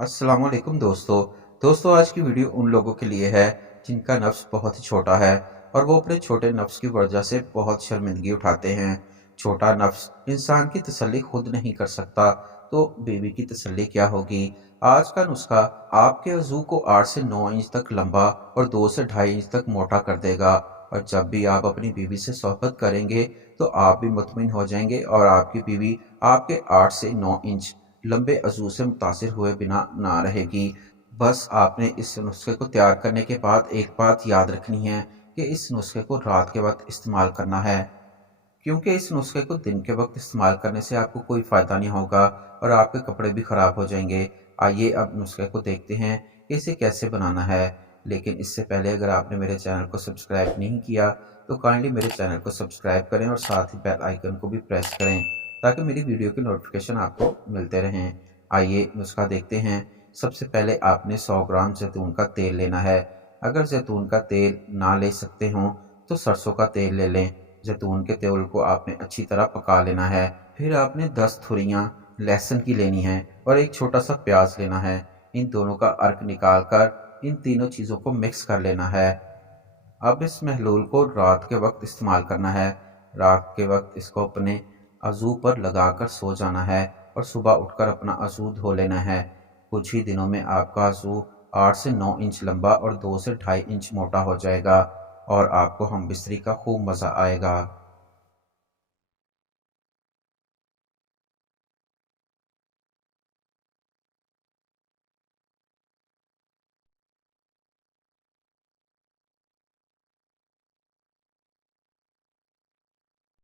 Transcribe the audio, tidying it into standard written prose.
अस्सलाम वालेकुम दोस्तों आज की वीडियो उन लोगों के लिए है जिनका नफ्स बहुत ही छोटा है और वो अपने छोटे नफ्स की वजह से बहुत शर्मिंदगी उठाते हैं। छोटा नफ्स इंसान की तसल्ली खुद नहीं कर सकता तो बीवी की तसल्ली क्या होगी। आज का नुस्खा आपके वजू को 8 से 9 इंच तक लंबा और 2 से ढाई इंच तक मोटा कर देगा। और जब भी आप अपनी बीवी से सोहबत करेंगे तो आप भी मुतमिन हो जाएंगे और आपकी बीवी आपके 8 से 9 इंच लंबे अज़ू से मुतासिर हुए बिना ना रहेगी। बस आपने इस नुस्खे को तैयार करने के बाद एक बात याद रखनी है कि इस नुस्खे को रात के वक्त इस्तेमाल करना है, क्योंकि इस नुस्खे को दिन के वक्त इस्तेमाल करने से आपको कोई फ़ायदा नहीं होगा और आपके कपड़े भी ख़राब हो जाएंगे। आइए अब नुस्खे को देखते हैं कि इसे कैसे बनाना है। लेकिन इससे पहले अगर आपने मेरे चैनल को सब्सक्राइब नहीं किया तो काइंडली मेरे चैनल को सब्सक्राइब करें और साथ ही बेल आइकन को भी प्रेस करें ताकि मेरी वीडियो की नोटिफिकेशन आपको मिलते रहें। आइए नुस्खा देखते हैं। सबसे पहले आपने 100 ग्राम जैतून का तेल लेना है। अगर जैतून का तेल ना ले सकते हों तो सरसों का तेल ले लें। जैतून के तेल को आपने अच्छी तरह पका लेना है। फिर आपने 10 थुरियाँ लहसुन की लेनी है और एक छोटा सा प्याज लेना है। इन दोनों का अर्क निकाल कर इन तीनों चीज़ों को मिक्स कर लेना है। अब इस महलूल को रात के वक्त इस्तेमाल करना है। रात के वक्त इसको अपने अज़ू पर लगाकर सो जाना है और सुबह उठकर अपना अज़ू धो लेना है। कुछ ही दिनों में आपका अज़ू 8 से 9 इंच लंबा और 2 से ढाई इंच मोटा हो जाएगा और आपको हम बिस्तरी का खूब मज़ा आएगा।